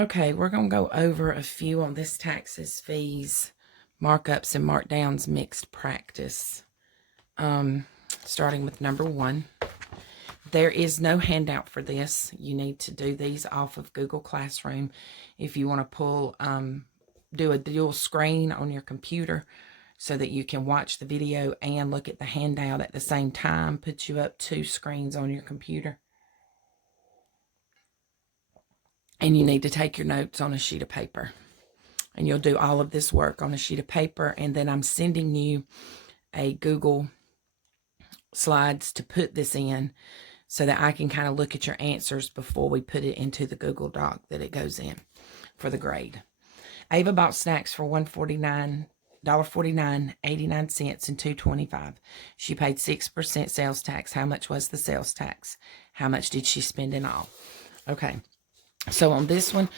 Okay, we're going to go over a few on this taxes, fees, markups, and markdowns mixed practice. Starting with number 1. There is no handout for this. You need to do these off of Google Classroom. If you want to pull, do a dual screen on your computer so that you can watch the video and look at the handout at the same time, put you up 2 screens on your computer. And you need to take your notes on a sheet of paper. And you'll do all of this work on a sheet of paper. And then I'm sending you a Google Slides to put this in so that I can kind of look at your answers before we put it into the Google Doc that it goes in for the grade. Ava bought snacks for $1.49, $1.49, 89 cents, and $2.25. She paid 6% sales tax. How much was the sales tax? How much did she spend in all? Okay. So on this one,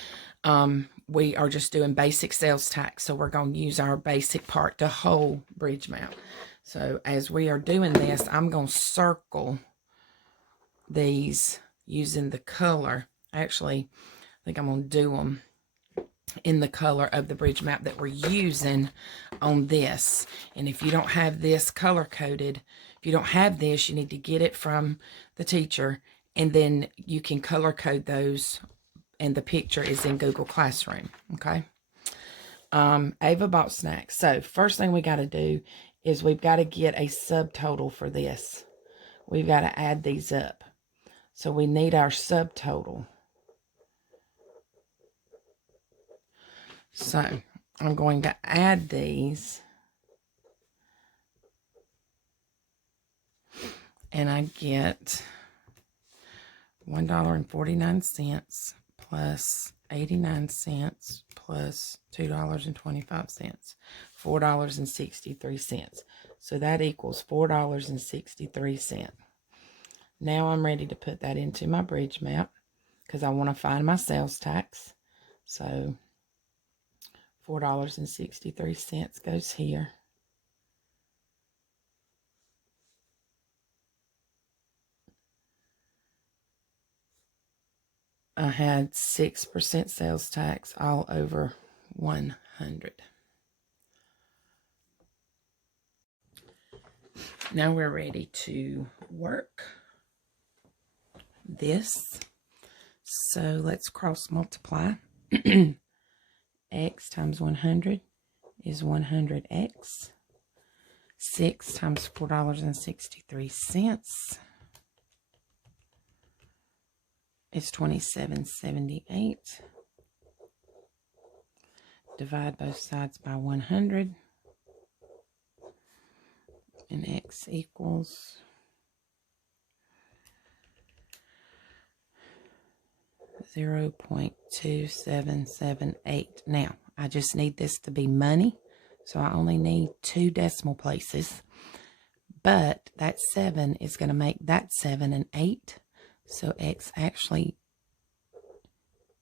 we are just doing basic sales tax. So we're going to use our basic part to whole bridge mount. So as we are doing this, I'm going to circle these using the color. Actually, I think I'm going to do them in the color of the bridge map that we're using on this. And if you don't have this color coded, if you don't have this, you need to get it from the teacher, and then you can color code those, and the picture is in Google Classroom. Okay. Ava bought snacks. So first thing we got to do is we've got to get a subtotal for this. We've got to add these up. So we need our subtotal. So I'm going to add these. And I get $1.49 plus 89 cents plus $2.25, $4.63. So that equals $4.63. Now I'm ready to put that into my bridge map because I want to find my sales tax. So $4.63 goes here. I had 6% sales tax all over 100. Now we're ready to work this. So let's cross multiply. X times 100 is 100x. 6 times $4.63 is $27.78. Divide both sides by 100. And x equals 0.2778. Now, I just need this to be money, so I only need 2 decimal places. But that 7 is going to make that 7 an 8. So x actually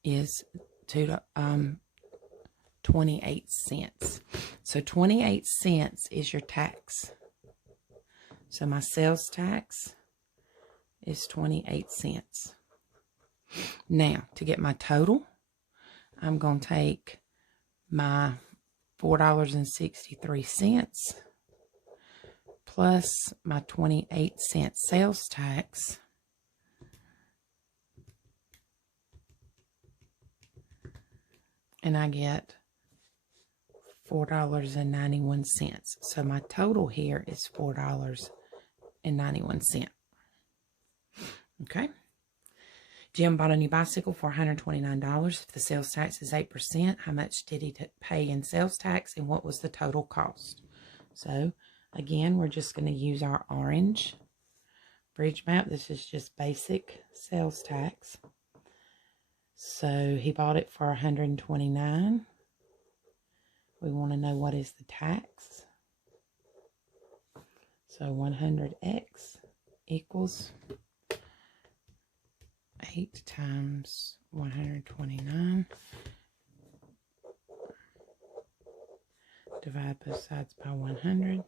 is 28 cents. So 28 cents is your tax. So my sales tax is 28 cents. Now, to get my total, I'm going to take my $4.63 plus my 28-cent sales tax. And I get $4.91. So my total here is $4.91. Okay. Jim bought a new bicycle for $129. If the sales tax is 8%, how much did he pay in sales tax, and what was the total cost? So, again, we're just going to use our orange bridge map. This is just basic sales tax. So, he bought it for $129. We want to know what is the tax. So, 100x equals 8 times 129. Divide both sides by 100.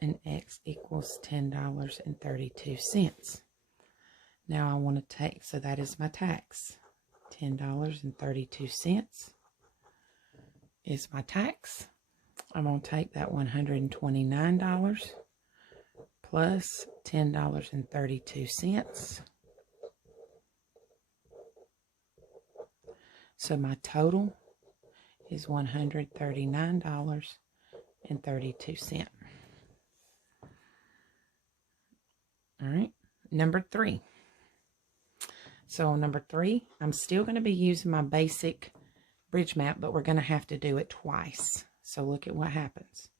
And x equals $10.32. Now I want to take, so that is my tax. $10.32 is my tax. I'm going to take that $129 plus $10.32. So my total is $139.32. All right, number 3. So on number 3, I'm still going to be using my basic bridge map, but we're going to have to do it twice. So look at what happens.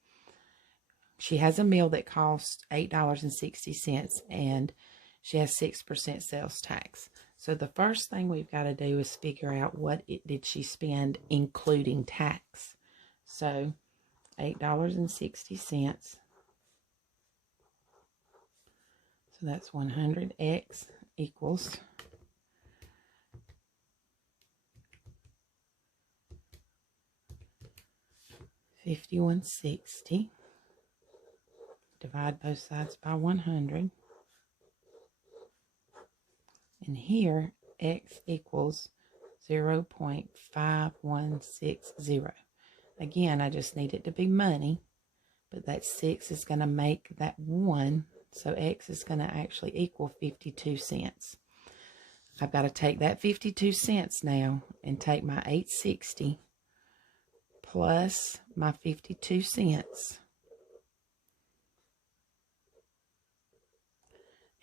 She has a meal that costs $8.60, and she has 6% sales tax. So the first thing we've got to do is figure out what did she spend including tax. So $8.60. So that's 100x equals $51.60. Divide both sides by 100. And here, x equals 0.5160. Again, I just need it to be money, but that 6 is going to make that 1, so x is going to actually equal 52 cents. I've got to take that 52 cents now and take my $8.60 plus my 52 cents.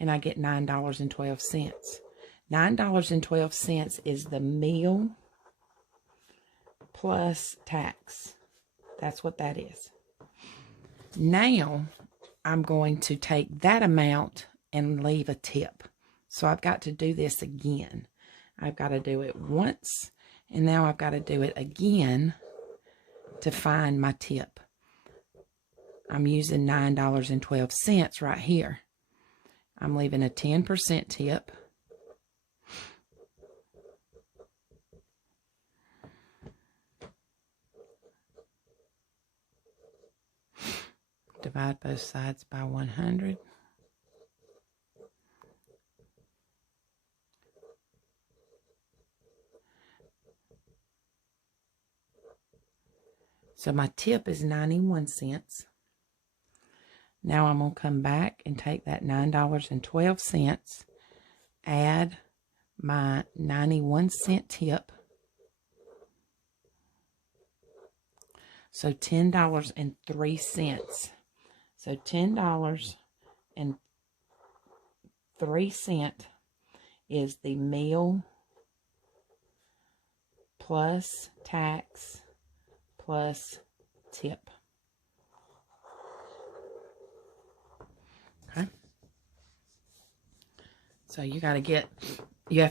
And I get $9.12. $9.12 is the meal plus tax. That's what that is. Now, I'm going to take that amount and leave a tip. So I've got to do this again. I've got to do it once, and now I've got to do it again to find my tip. I'm using $9.12 right here. I'm leaving a 10% tip. Divide both sides by 100. So my tip is 91 cents. Now I'm going to come back and take that $9.12, add my 91-cent tip. So $10.03. So $10.03 is the meal plus tax plus tip. Okay. So you have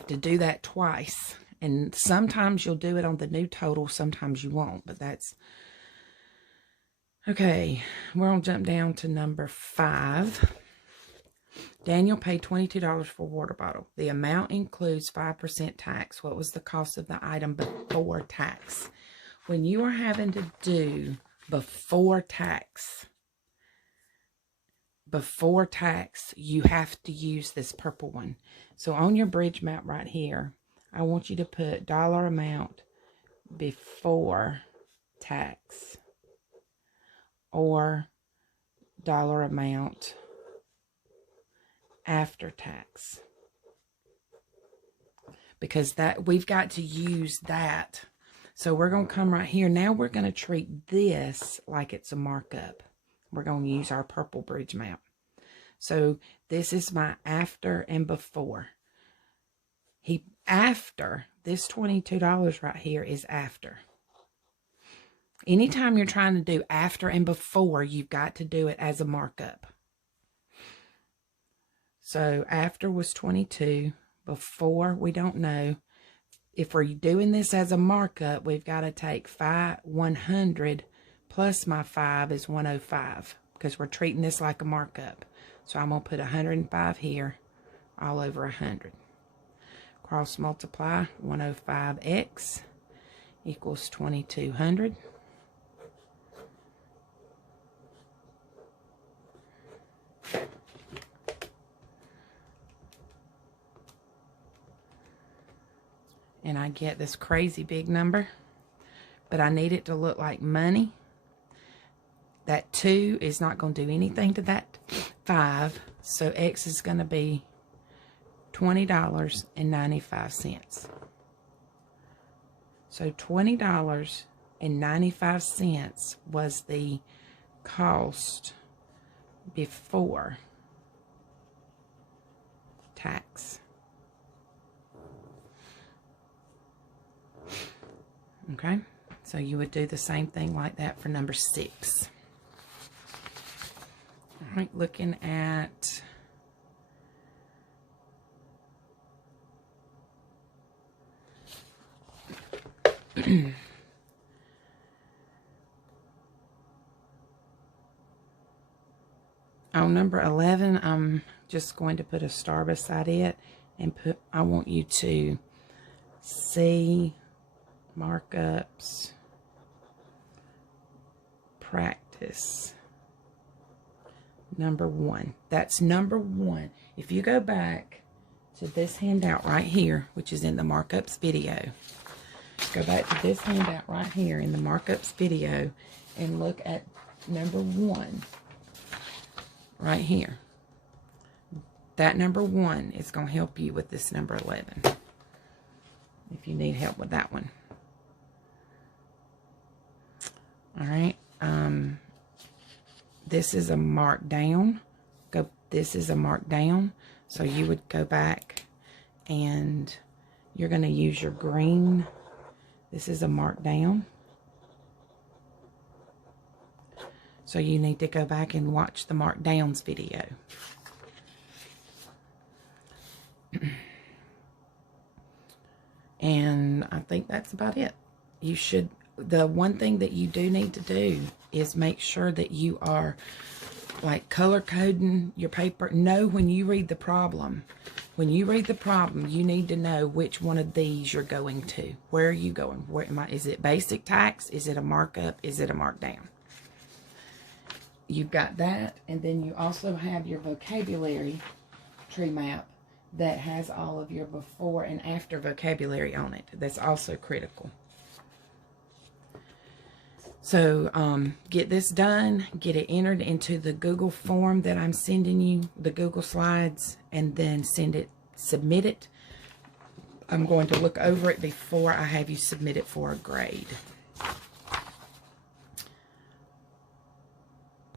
to do that twice. And sometimes you'll do it on the new total, sometimes you won't, but that's okay. We're going to jump down to number 5. Daniel paid $22 for a water bottle. The amount includes 5% tax. What was the cost of the item before tax? When you are having to do before tax, you have to use this purple one. So on your bridge map right here, I want you to put dollar amount before tax or dollar amount after tax, because that we've got to use that. So we're going to come right here. Now we're going to treat this like it's a markup. We're going to use our purple bridge map. So this is my after and before. After, this $22 right here is after. Anytime you're trying to do after and before, you've got to do it as a markup. So after was 22. Before, we don't know. If we're doing this as a markup, we've got to take 100 plus my 5 is 105, because we're treating this like a markup. So I'm going to put 105 here, all over 100. Cross multiply, 105x equals 2200. and I get this crazy big number, but I need it to look like money. That 2 is not going to do anything to that 5, so X is going to be $20.95. So $20.95 was the cost before tax. Okay, so you would do the same thing like that for number 6. All right, looking at on number 11, I'm just going to put a star beside it and I want you to see Markups practice number 1. That's number 1. If you go back to this handout right here, which is in the Markups video, go back to this handout right here in the Markups video and look at number 1 right here. That number 1 is going to help you with this number 11 if you need help with that one. All right, this is a markdown. This is a markdown, so you would go back and you're going to use your green. This is a markdown, so you need to go back and watch the markdowns video. And I think that's about it. You should, the one thing that you do need to do is make sure that you are like color coding your paper. Know when you read the problem. When you read the problem, you need to know which one of these you're going to. Where are you going? Where am I? Is it basic tax? Is it a markup? Is it a markdown? You've got that, and then you also have your vocabulary tree map that has all of your before and after vocabulary on it. That's also critical. So get this done, get it entered into the Google form that I'm sending you, the Google Slides, and then submit it. I'm going to look over it before I have you submit it for a grade.